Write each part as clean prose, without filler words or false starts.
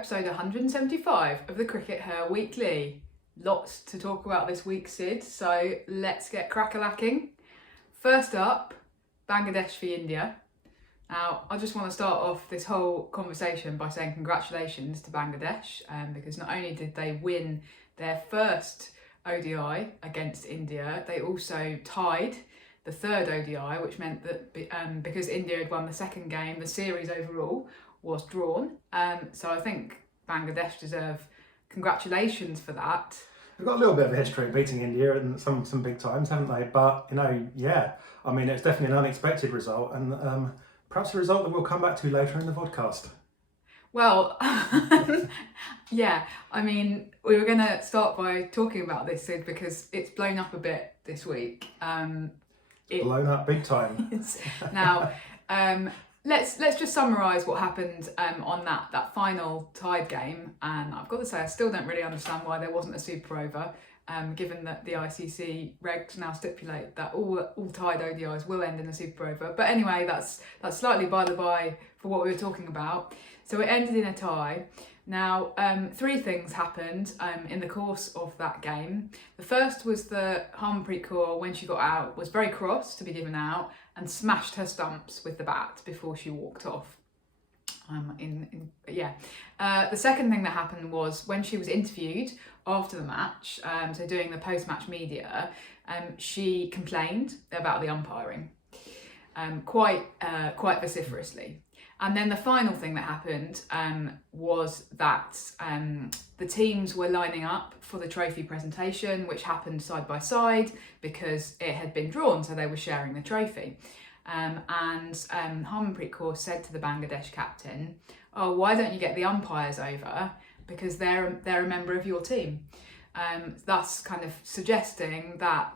episode 175 of the CRICKETher Weekly. Lots to talk about this week, Sid, so let's get crack-a-lacking. First up, Bangladesh v India. Now, I just want to start off this whole conversation by saying congratulations to Bangladesh, because not only did they win their first ODI against India, they also tied the third ODI, which meant that because India had won the second game, the series overall was drawn. So I think Bangladesh deserve congratulations for that. They've got a little bit of a history of beating India and some big times, haven't they? But, I mean, it's definitely an unexpected result, and perhaps a result that we'll come back to later in the podcast. Well, yeah, I mean, we were going to start by talking about this, Sid, because it's blown up a bit this week. Blown up big time. Now, let's just summarise what happened on that final tied game. And I've got to say, I still don't really understand why there wasn't a super over, given that the ICC regs now stipulate that all tied ODIs will end in a super over. But anyway, that's slightly by the by for what we were talking about. So it ended in a tie. Now, three things happened in the course of that game. The first was that Harmanpreet Kaur, when she got out, was very cross to be given out and smashed her stumps with the bat before she walked off. The second thing that happened was when she was interviewed after the match, so doing the post-match media, she complained about the umpiring quite vociferously. And then the final thing that happened was that the teams were lining up for the trophy presentation, which happened side by side because it had been drawn, so they were sharing the trophy. And Harmanpreet Kaur said to the Bangladesh captain, "Oh, why don't you get the umpires over? Because they're a member of your team." Thus kind of suggesting that,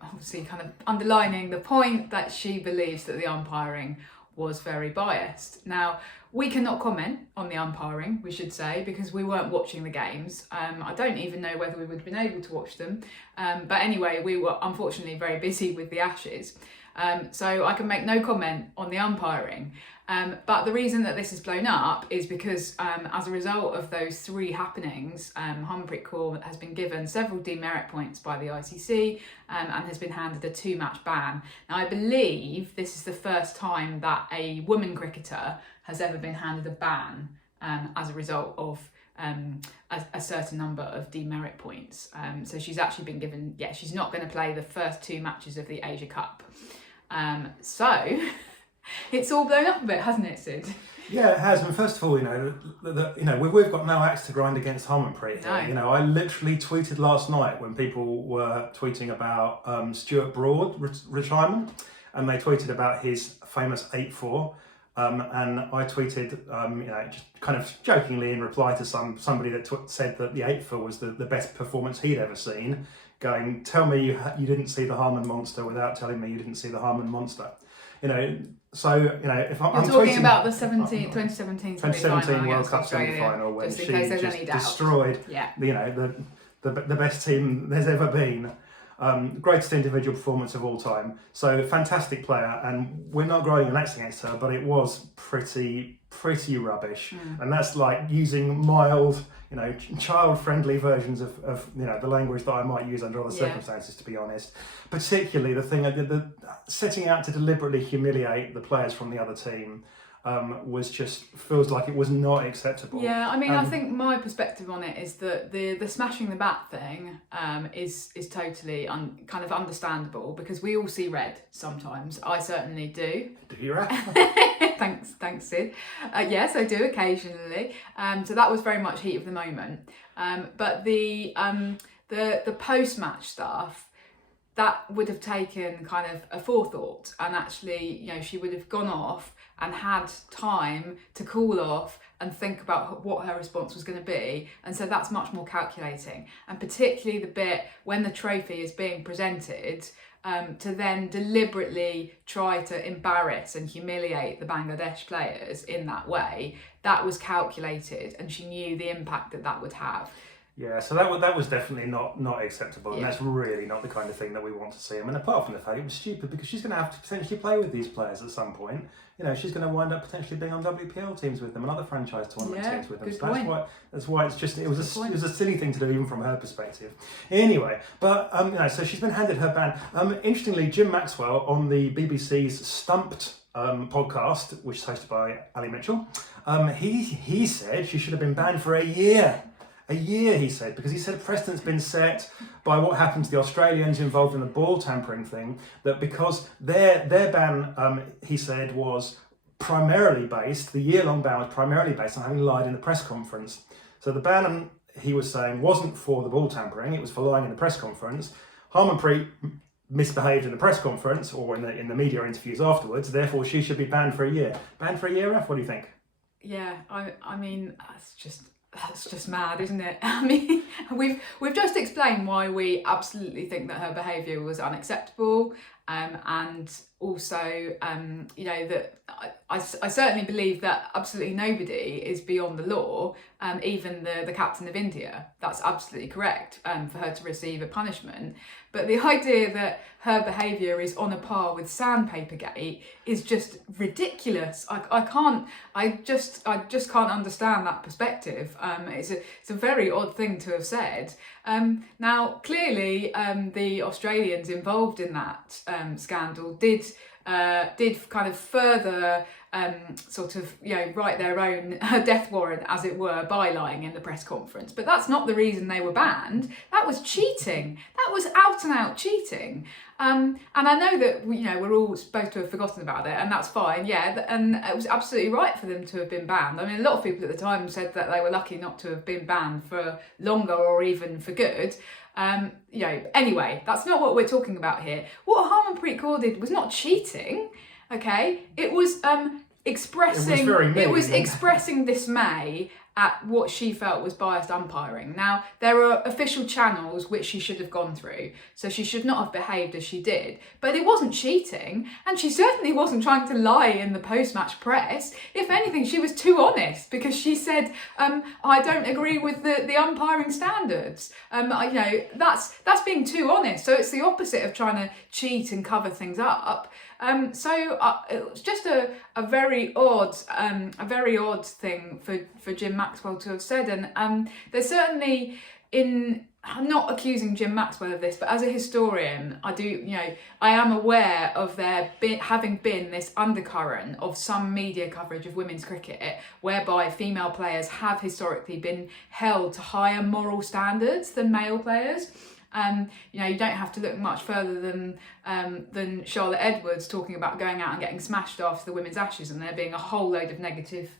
obviously kind of underlining the point that she believes that the umpiring was very biased. Now, we cannot comment on the umpiring, we should say, because we weren't watching the games. I don't even know whether we would have been able to watch them. But anyway, we were unfortunately very busy with the Ashes. So I can make no comment on the umpiring. But the reason that this is blown up is because as a result of those three happenings, Harmanpreet Kaur has been given several demerit points by the ICC and has been handed a 2-match ban. Now, I believe this is the first time that a woman cricketer has ever been handed a ban as a result of a certain number of demerit points. So she's actually been given, she's not going to play the first 2 matches of the Asia Cup. So it's all blown up a bit, hasn't it, Sid? Yeah, it has. And first of all, we've got no axe to grind against Harmanpreet. No. I literally tweeted last night when people were tweeting about Stuart Broad retirement, and they tweeted about his famous 8-4. And I tweeted, just kind of jokingly in reply to somebody that said that the 8-4 was the best performance he'd ever seen, going, "Tell me you didn't see the Harman monster without telling me you didn't see the Harman monster." If I'm talking tweeting about the 2017 World Cup semi-final when she just destroyed, yeah. the best team there's ever been. Greatest individual performance of all time. So fantastic player, and we're not growing an axe against her, but it was pretty rubbish. And that's like using mild, child-friendly versions of the language that I might use under other circumstances, to be honest. Particularly the thing, the setting out to deliberately humiliate the players from the other team feels like it was not acceptable. Yeah, I mean, I think my perspective on it is that the smashing the bat thing is totally kind of understandable, because we all see red sometimes. I certainly do. Do you, Raf? Thanks, Sid. Yes, I do occasionally. So that was very much heat of the moment. But the post-match stuff, that would have taken kind of a forethought, and actually, she would have gone off and had time to cool off and think about what her response was going to be. And so that's much more calculating. And particularly the bit when the trophy is being presented, to then deliberately try to embarrass and humiliate the Bangladesh players in that way, that was calculated, and she knew the impact that would have. Yeah, so that was definitely not acceptable, and Yeah. that's really not the kind of thing that we want to see. I mean, apart from the fact it was stupid because she's going to have to potentially play with these players at some point. You know, she's going to wind up potentially being on WPL teams with them and other franchise tournament teams with them. Good So point. that's why it's just it was a silly thing to do even from her perspective. Anyway, but you know, so she's been handed her ban. Interestingly, Jim Maxwell on the BBC's Stumped podcast, which is hosted by Ali Mitchell, he said she should have been banned for a year. A year, he said, because he said precedent's been set by what happened to the Australians involved in the ball tampering thing, that because their ban, he said, was primarily based, the year-long ban was primarily based on having lied in the press conference. So the ban, he was saying, wasn't for the ball tampering, it was for lying in the press conference. Harmanpreet misbehaved in the press conference or in the media interviews afterwards, therefore she should be banned for a year. Banned for a year, Raf? What do you think? Yeah, I mean, that's just mad, isn't it? I mean, we've just explained why we absolutely think that her behaviour was unacceptable, and also, you know, that I certainly believe that absolutely nobody is beyond the law, even the captain of India. That's absolutely correct, for her to receive a punishment. But the idea that her behaviour is on a par with Sandpapergate is just ridiculous. I just can't understand that perspective. It's a very odd thing to have said. Now, clearly, the Australians involved in that scandal did kind of further sort of, you know, write their own death warrant, as it were, by lying in the press conference. But that's not the reason they were banned. That was cheating. That was out and out cheating. And I know that, you know, we're all supposed to have forgotten about it, and that's fine, yeah. And it was absolutely right for them to have been banned. I mean, a lot of people at the time said that they were lucky not to have been banned for longer or even for good. You know, anyway, that's not what we're talking about here. What Harmanpreet Kaur did was not cheating, okay? It was expressing dismay at what she felt was biased umpiring. Now, there are official channels which she should have gone through, so she should not have behaved as she did. But it wasn't cheating, and she certainly wasn't trying to lie in the post-match press. If anything, she was too honest, because she said, I don't agree with the umpiring standards. You know, that's being too honest. So it's the opposite of trying to cheat and cover things up. So it was just a very odd thing for Jim Maxwell to have said, and there's certainly I'm not accusing Jim Maxwell of this, but as a historian, I am aware of there having been this undercurrent of some media coverage of women's cricket, whereby female players have historically been held to higher moral standards than male players. You know, you don't have to look much further than Charlotte Edwards talking about going out and getting smashed after the Women's Ashes, and there being a whole load of negative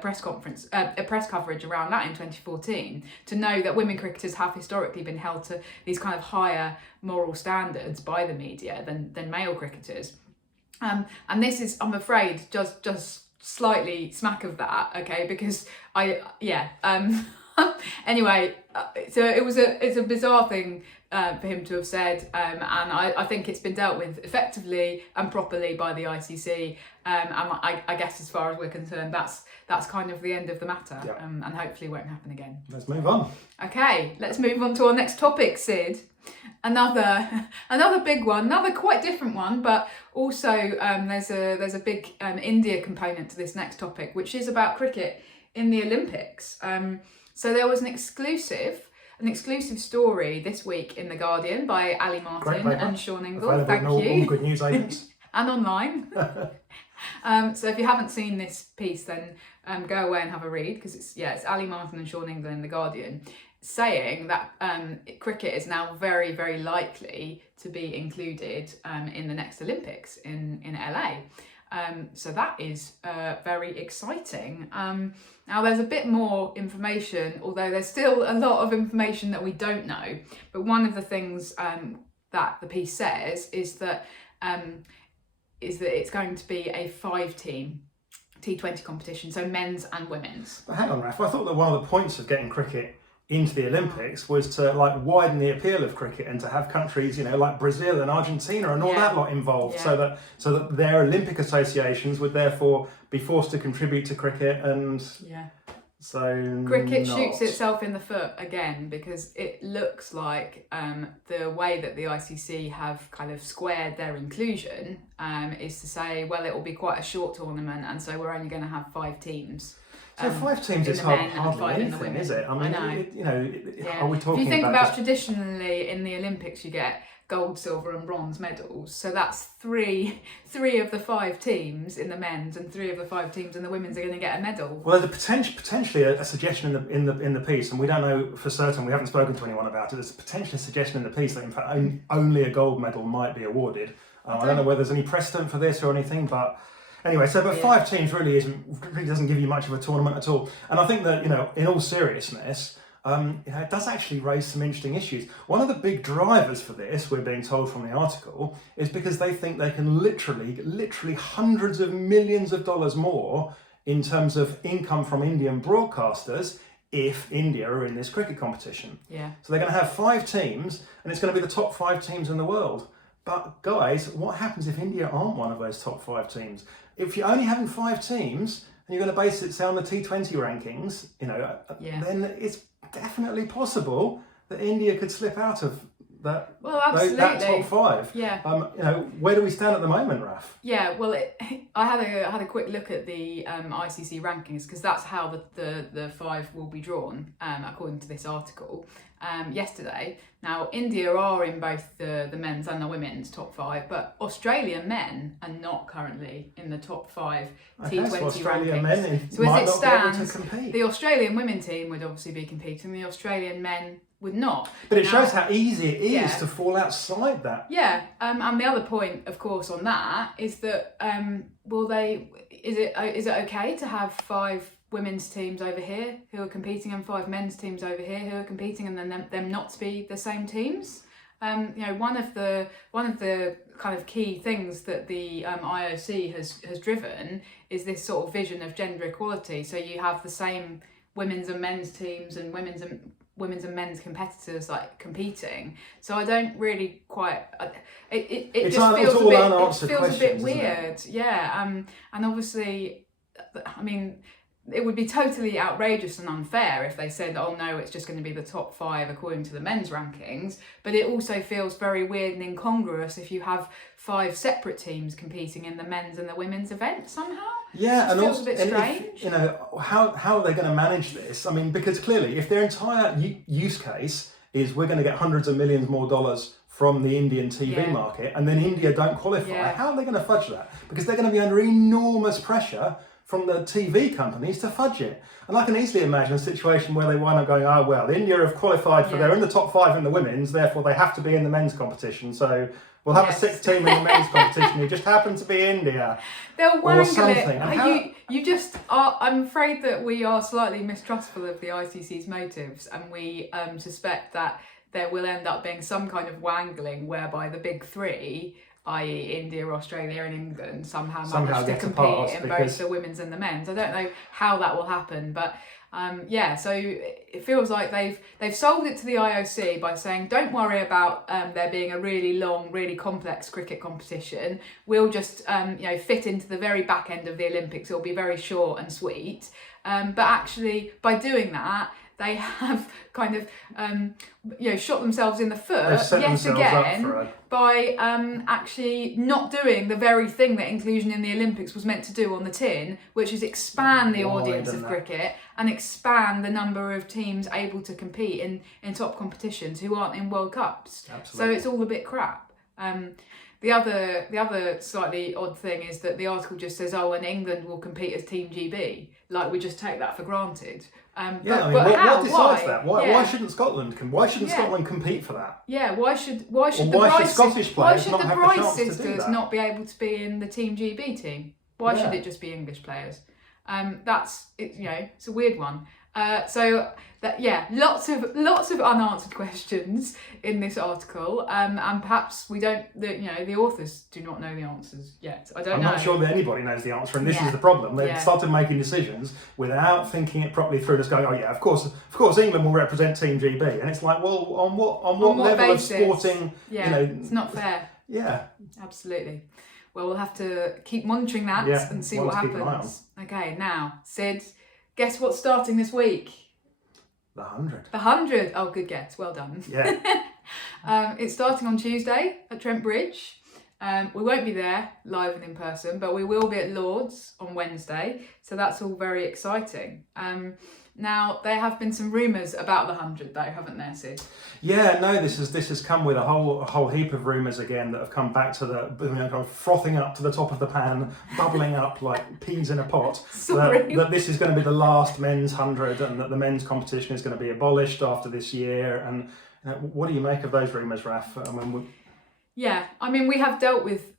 press coverage around that in 2014, to know that women cricketers have historically been held to these kind of higher moral standards by the media than male cricketers. And this is, I'm afraid, just slightly smack of that, okay? Because anyway, so it's a bizarre thing for him to have said, and I think it's been dealt with effectively and properly by the ICC, and I guess as far as we're concerned, that's kind of the end of the matter, and hopefully won't happen again. Let's move on. Okay, let's move on to our next topic, Sid. Another big one, another quite different one, but also there's a big India component to this next topic, which is about cricket in the Olympics. So there was an exclusive story this week in The Guardian by Ali Martin and Sean Ingle. Thank you. All good news agents. And online. So if you haven't seen this piece, then go away and have a read, because it's Ali Martin and Sean Ingle in The Guardian, saying that cricket is now very, very likely to be included in the next Olympics in LA. So that is very exciting. Now there's a bit more information, although there's still a lot of information that we don't know. But one of the things that the piece says is that it's going to be a 5-team T20 competition, so men's and women's. But hang on, Raf, I thought that one of the points of getting cricket into the Olympics was to widen the appeal of cricket and to have countries, like Brazil and Argentina and all that lot involved, so that their Olympic associations would therefore be forced to contribute to cricket, and So cricket not. shoots itself in the foot again, because it looks like the way that the ICC have kind of squared their inclusion is to say, well, it will be quite a short tournament, and so we're only going to have 5 teams. So 5 teams is hardly anything, is it? I mean, are we talking about... If you think about traditionally in the Olympics, you get gold, silver and bronze medals. So that's three of the 5 teams in the men's and 3 of the 5 teams in the women's are going to get a medal. Well, there's potentially a suggestion in the piece, and we don't know for certain. We haven't spoken to anyone about it. There's potentially a suggestion in the piece that in fact only a gold medal might be awarded. I don't know whether there's any precedent for this or anything, but anyway. But 5 teams really doesn't give you much of a tournament at all. And I think that, in all seriousness, it does actually raise some interesting issues. One of the big drivers for this, we're being told from the article, is because they think they can literally hundreds of millions of dollars more in terms of income from Indian broadcasters if India are in this cricket competition. Yeah. So they're going to have 5 teams, and it's going to be the top 5 teams in the world. But guys, what happens if India aren't one of those top 5 teams? If you're only having 5 teams, and you're going to base it, say, on the T20 rankings, then it's definitely possible that India could slip out of that, that top 5. Yeah. Where do we stand at the moment, Raf? Yeah. Well, I had a quick look at the ICC rankings, because that's how the 5 will be drawn according to this article yesterday. Now, India are in both the men's and the women's top 5, but Australian men are not currently in the top 5 T20 so Australian rankings. Men So might as it not be able stands, to compete. the Australian women team would obviously be competing, the Australian men would not. But it shows how easy it is to fall outside that. Yeah, and the other point, of course, on that is that is it okay to have 5 women's teams over here who are competing and 5 men's teams over here who are competing, and then them not to be the same teams? One of the kind of key things that the IOC has driven is this sort of vision of gender equality. So you have the same women's and men's teams and women's and men's competitors competing. So I don't really quite. It just feels a bit weird. Yeah. And obviously, I mean, it would be totally outrageous and unfair if they said, oh no, it's just going to be the top 5 according to the men's rankings. But it also feels very weird and incongruous if you have 5 separate teams competing in the men's and the women's event somehow. Yeah, it feels a bit strange. How are they going to manage this? I mean, because clearly, if their entire use case is we're going to get hundreds of millions more dollars from the Indian TV market, and then India don't qualify, how are they going to fudge that? Because they're going to be under enormous pressure from the TV companies to fudge it. And I can easily imagine a situation where they wind up going, oh, well, India have qualified for, they're in the top 5 in the women's, therefore they have to be in the men's competition. So we'll have a 6th team in the men's competition who just happen to be India. They'll wangle it. You just are, I'm afraid that we are slightly mistrustful of the ICC's motives, and we suspect that there will end up being some kind of wangling whereby the big 3, i.e. India, Australia and England, somehow manage to compete in both the women's and the men's. I don't know how that will happen, but so it feels like they've sold it to the IOC by saying, don't worry about there being a really long, really complex cricket competition. We'll just fit into the very back end of the Olympics. It'll be very short and sweet. But actually, by doing that, they have kind of shot themselves in the foot yet again by actually not doing the very thing that inclusion in the Olympics was meant to do on the tin, which is expand the audience of cricket and expand the number of teams able to compete in top competitions who aren't in World Cups. Absolutely. So it's all a bit crap. The other slightly odd thing is that the article just says, oh, and England will compete as Team GB. Like, we just take that for granted. What decides that? Why shouldn't Scotland Scotland compete for that? Yeah, why should Scottish players not have the chance to do that? sisters not be able to be in the Team GB team? Why should it just be English players? It's a weird one. Lots of unanswered questions in this article, and perhaps the authors do not know the answers yet. I'm not sure that anybody knows the answer, and this is the problem. They've started making decisions without thinking it properly through. Just going, oh yeah, of course, England will represent Team GB, and it's like, well, on what level basis? Of sporting? It's not fair. Yeah, absolutely. Well, we'll have to keep monitoring that and see what happens. Okay, now, Syd, Guess what's starting this week? The 100. The 100. Oh, good guess. Well done. Yeah. It's starting on Tuesday at Trent Bridge. We won't be there live and in person, but we will be at Lord's on Wednesday. So that's all very exciting. Now, there have been some rumours about the 100 though, haven't there, Sid? Yeah, no, this has come with a whole heap of rumours again that have come back to kind of frothing up to the top of the pan, bubbling up like peas in a pot. That this is going to be the last men's 100 and that the men's competition is going to be abolished after this year. And what do you make of those rumours, Raf? Yeah, I mean, we have dealt with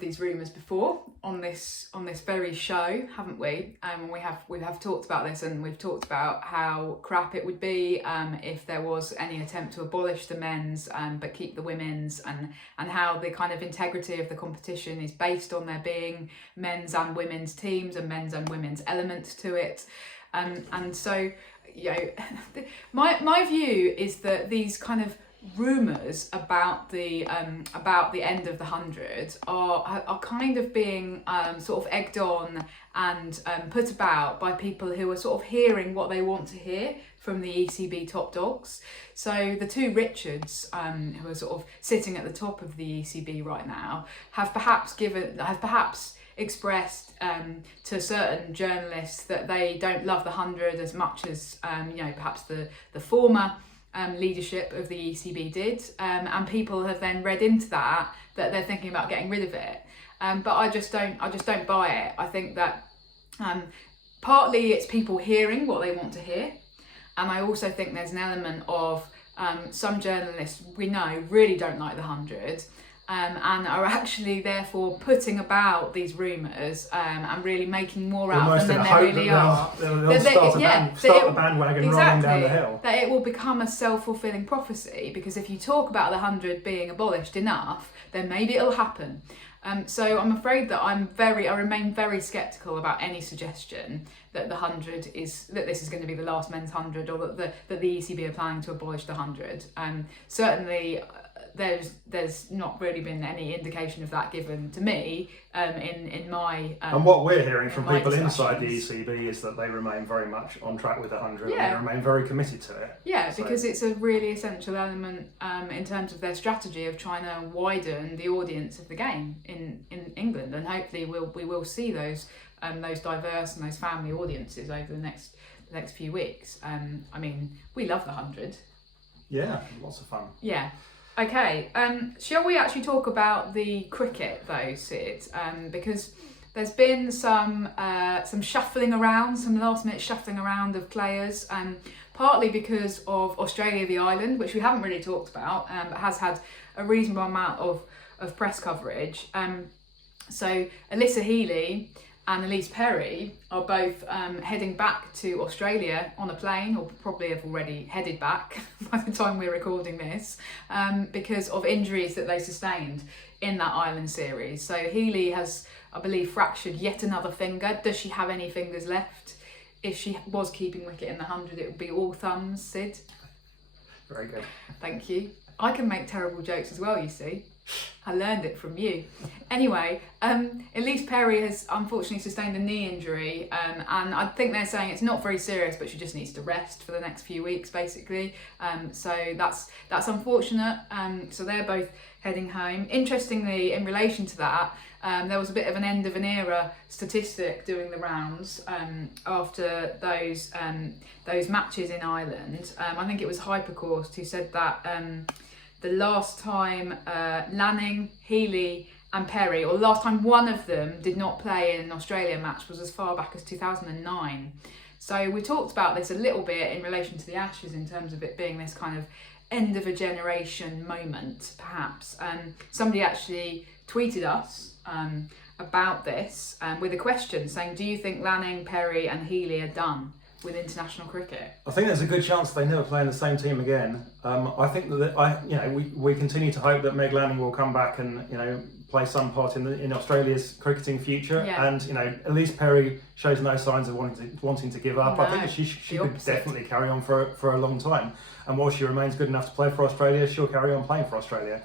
these rumours before on this very show, haven't we? We have talked about this, and we've talked about how crap it would be if there was any attempt to abolish the men's but keep the women's, and how the kind of integrity of the competition is based on there being men's and women's teams and men's and women's elements to it, and so my view is that these kind of rumours about the end of the 100 are kind of being sort of egged on and put about by people who are sort of hearing what they want to hear from the ECB top dogs. So the two Richards, who are sort of sitting at the top of the ECB right now, have perhaps expressed to certain journalists that they don't love the 100 as much as perhaps the former leadership of the ECB did, and people have then read into that they're thinking about getting rid of it. But I just don't buy it. I think that partly it's people hearing what they want to hear, and I also think there's an element of some journalists we know really don't like the 100. And are actually therefore putting about these rumours and really making more out of them than they really are. They'll start the bandwagon rolling down the hill. That it will become a self-fulfilling prophecy, because if you talk about the 100 being abolished enough, then maybe it'll happen. So I'm afraid that I remain very sceptical about any suggestion that the 100 that this is going to be the last men's 100, or that the ECB are planning to abolish the 100. Certainly, there's not really been any indication of that given to me in my and what we're hearing from people inside the ECB is that they remain very much on track with the 100. Yeah. And they remain very committed to it. Yeah, because it's a really essential element in terms of their strategy of trying to widen the audience of the game in England, and hopefully we will see those diverse and those family audiences over the next few weeks. I mean, we love the 100. Yeah, lots of fun. Yeah. Okay, shall we actually talk about the cricket though, Sid? Because there's been some shuffling around, some last minute shuffling around of players, partly because of Australia the island, which we haven't really talked about, but has had a reasonable amount of press coverage. So Alyssa Healy and Elise Perry are both heading back to Australia on a plane, or probably have already headed back by the time we're recording this, because of injuries that they sustained in that Island series. So Healy has, I believe, fractured yet another finger. Does she have any fingers left? If she was keeping wicket in the 100, it would be all thumbs, Sid. Very good. Thank you. I can make terrible jokes as well, you see. I learned it from you. Anyway, Elise Perry has unfortunately sustained a knee injury, and I think they're saying it's not very serious, but she just needs to rest for the next few weeks, basically. So that's unfortunate. So they're both heading home. Interestingly, in relation to that, there was a bit of an end of an era statistic doing the rounds after those matches in Ireland. I think it was Hypercourse who said that the last time Lanning, Healy and Perry, or the last time one of them did not play in an Australia match, was as far back as 2009. So we talked about this a little bit in relation to the Ashes, in terms of it being this kind of end of a generation moment, perhaps. Somebody actually tweeted us about this with a question saying, do you think Lanning, Perry and Healy are done with international cricket? I think there's a good chance they never play in the same team again. I think that we continue to hope that Meg Lanning will come back and play some part in Australia's cricketing future. Yeah. And Elise Perry shows no signs of wanting to give up. No, I think that she could definitely carry on for a long time. And while she remains good enough to play for Australia, she'll carry on playing for Australia.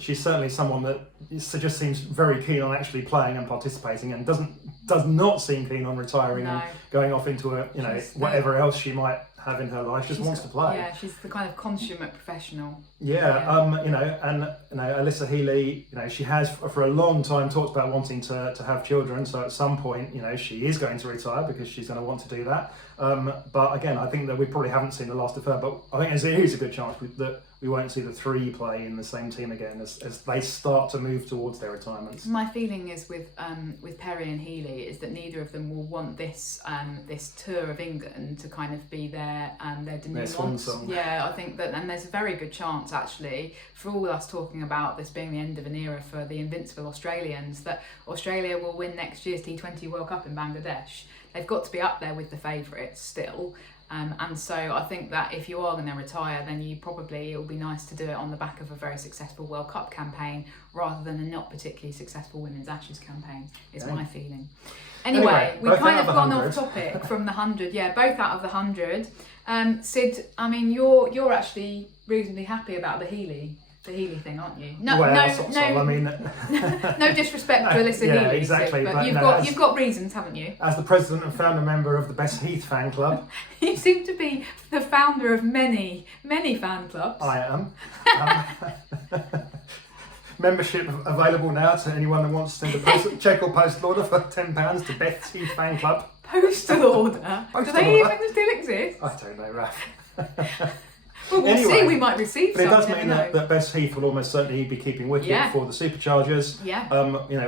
She's certainly someone that just seems very keen on actually playing and participating, and does not seem keen on retiring and going off into whatever else she might have in her life. Just wants to play. Yeah, she's the kind of consummate professional. Yeah. Alyssa Healy, she has for a long time talked about wanting to have children. So at some point, she is going to retire because she's going to want to do that. But again, I think that we probably haven't seen the last of her. But I think there is a good chance that we won't see the three play in the same team again as they start to move towards their retirements. My feeling is with Perry and Healy is that neither of them will want this tour of England to kind of be their denouement. Yeah, I think that, and there's a very good chance actually for all us talking about this being the end of an era for the invincible Australians, that Australia will win next year's T20 World Cup in Bangladesh. They've got to be up there with the favourites still. And so I think that if you are going to retire, then it will be nice to do it on the back of a very successful World Cup campaign rather than a not particularly successful Women's Ashes campaign, is my feeling. Anyway, we've kind of gone off topic from the 100. Yeah, both out of the 100. Syd, I mean, you're actually reasonably happy about the Healy thing, aren't you? No disrespect to Alyssa Healy, exactly. Syd, but you've got reasons, haven't you? As the president and founder member of the Bess Heath fan club, you seem to be the founder of many fan clubs. I am. Membership available now to anyone that wants to send a cheque or postal order for £10 to Bess Heath fan club. Postal order? Do they even still exist? I don't know, Raf. Well, we'll see. We might receive some. But it does mean that Bess Heath will almost certainly be keeping wicket for the Superchargers. Yeah.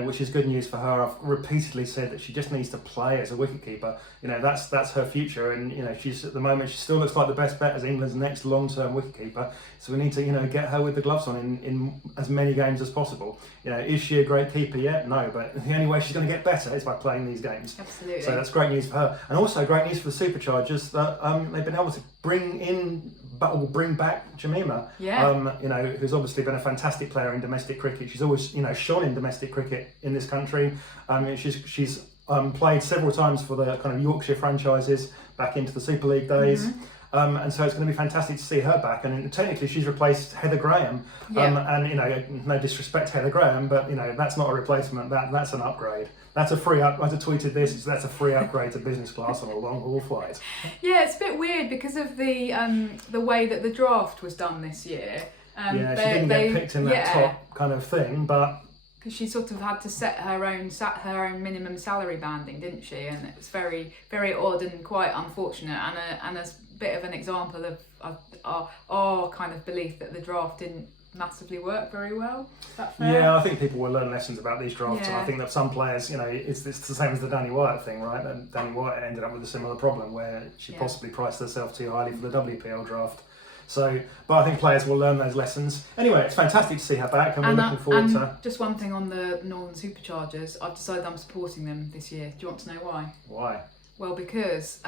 Which is good news for her. I've repeatedly said that she just needs to play as a wicketkeeper. That's her future, and she's at the moment she still looks like the best bet as England's next long-term wicketkeeper. So we need to get her with the gloves on in as many games as possible. Is she a great keeper yet? No, but the only way she's going to get better is by playing these games. Absolutely. So that's great news for her, and also great news for the Superchargers that they've been able to bring back Jemima, who's obviously been a fantastic player in domestic cricket. She's always, shone in domestic cricket in this country. She's played several times for the kind of Yorkshire franchises back into the Super League days. Mm-hmm. And so it's going to be fantastic to see her back. And technically, she's replaced Heather Graham. No disrespect to Heather Graham, but that's not a replacement. That's an upgrade. That's a free up. I tweeted this. That's a free upgrade to business class on a long haul flight. Yeah, it's a bit weird because of the way that the draft was done this year. She didn't get picked in that top kind of thing, but because she sort of had to set her own minimum salary banding, didn't she? And it was very, very odd and quite unfortunate, and a bit of an example of our kind of belief that the draft didn't massively work very well. Is that fair? Yeah, I think people will learn lessons about these drafts, and I think that some players, it's the same as the Danny Wyatt thing, right? And Danny Wyatt ended up with a similar problem where she possibly priced herself too highly for the WPL draft. So, but I think players will learn those lessons. Anyway, it's fantastic to see her back, and we're looking forward to. Just one thing on the Northern Superchargers, I've decided I'm supporting them this year. Do you want to know why? Why? Well, because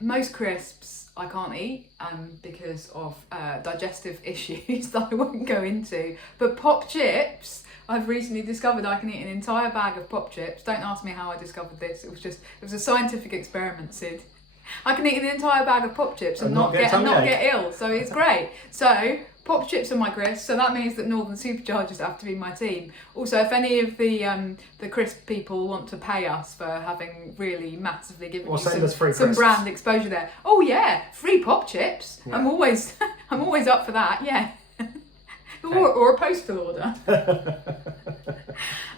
most crisps I can't eat because of digestive issues that I won't go into. But pop chips, I've recently discovered I can eat an entire bag of pop chips. Don't ask me how I discovered this. It was a scientific experiment, Syd. I can eat an entire bag of pop chips and not get ill, so it's great. So pop chips are my crisps, so that means that Northern Superchargers have to be my team. Also, if any of the crisp people want to pay us for having really massively given you some brand exposure there, oh yeah, free pop chips. Yeah. I'm always up for that. Yeah. Or a postal order.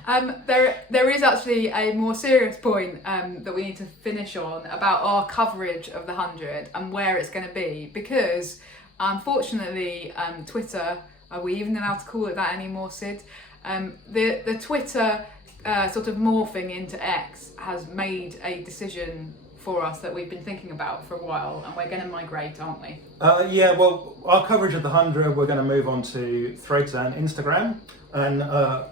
There is actually a more serious point that we need to finish on about our coverage of the 100 and where it's going to be, because unfortunately Twitter, are we even allowed to call it that anymore, Syd? The Twitter sort of morphing into X has made a decision for us that we've been thinking about for a while, and we're going to migrate, aren't we? Well, our coverage of the 100, we're going to move on to Threads and Instagram. And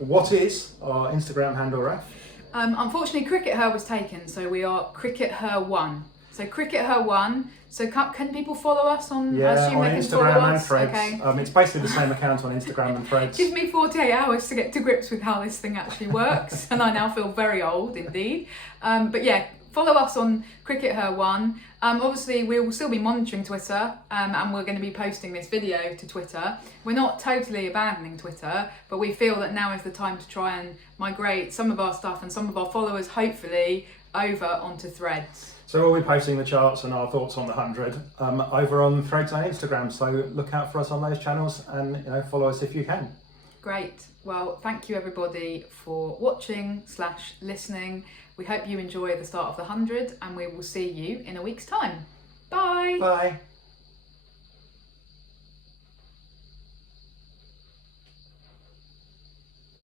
what is our Instagram handle, Raf? Unfortunately, CRICKETher was taken, so we are CRICKETher1. So CRICKETher1. So can people follow us on? Yeah, on Instagram and Threads. Okay. It's basically the same account on Instagram and Threads. Gives me 48 hours to get to grips with how this thing actually works, and I now feel very old indeed. But yeah, follow us on CRICKETher1. Obviously, we will still be monitoring Twitter, and we're going to be posting this video to Twitter. We're not totally abandoning Twitter, but we feel that now is the time to try and migrate some of our stuff and some of our followers, hopefully, over onto Threads. So we'll be posting the charts and our thoughts on the 100 over on Threads and Instagram. So look out for us on those channels and follow us if you can. Great. Well, thank you everybody for watching/listening. We hope you enjoy the start of the 100, and we will see you in a week's time. Bye. Bye.